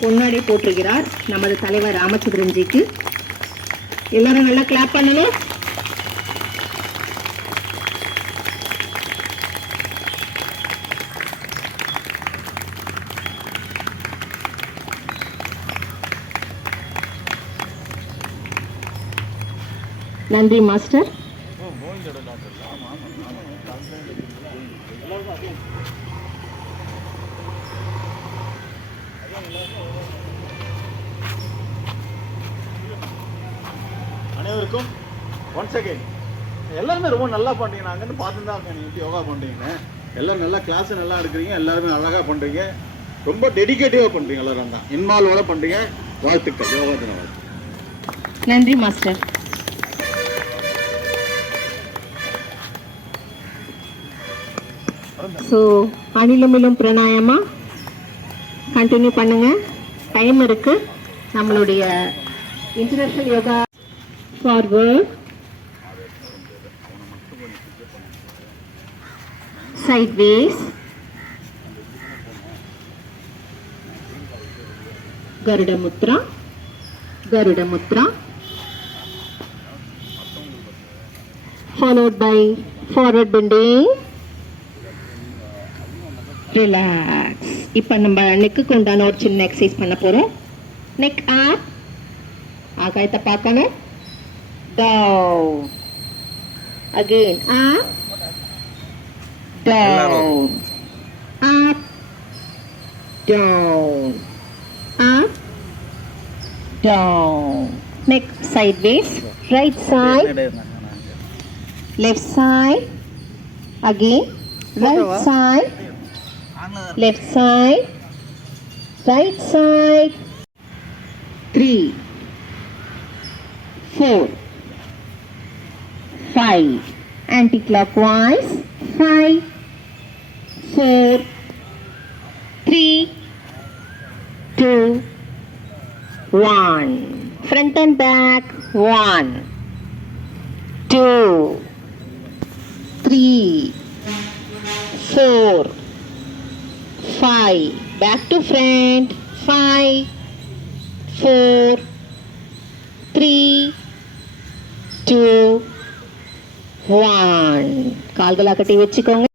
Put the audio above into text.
பொன்னாடை போட்டிருக்கிறார் நமது தலைவர் ராமச்சந்திரன்ஜிக்கு எல்லாரும் நல்லா கிளாப் பண்ணணும். நன்றி மாஸ்டர். அனைவருக்கும் ஒன்ஸ் அகைன் எல்லாருமே ரொம்ப நல்லா பண்ணுறீங்க நான் அங்கேருந்து பார்த்து தான் இருக்கேன். யோகா பண்ணுறீங்கன்னு எல்லாரும் நல்லா கிளாஸ் நல்லா எடுக்கிறீங்க. எல்லாருமே அழகாக பண்ணுறீங்க ரொம்ப டெடிக்கேட்டிவாக பண்ணுறீங்க எல்லாரும் தான். இன்வால்வோட பண்ணுறீங்க வாழ்த்துக்கள். யோகா தின வாழ்த்து. நன்றி மாஸ்டர் ஸோ அனிலமிலும் பிரணாயமா? கண்டினியூ பண்ணுங்க. டைம் இருக்கு. நம்மளுடைய international yoga forward sideways. Garuda mutra garuda mutra followed by forward bending. Relax இப்போ நம்ம நெக்குக்கு உண்டான ஒரு சின்ன எக்ஸசைஸ் பண்ண போகிறோம் நெக் அப் ஆகாயத்தை பார்க்கணும். down. Again, up, down, up, down, up, down. Next, sideways, right side, left side, again, right side, left side, right side, three, four. 5. Anticlockwise. 5, 4, 3, 2, 1. Front and back. 1, 2, 3, 4, 5. Back to front. 5, 4, 3, 2, one கால்கள் கட்டி வச்சுக்கோங்க.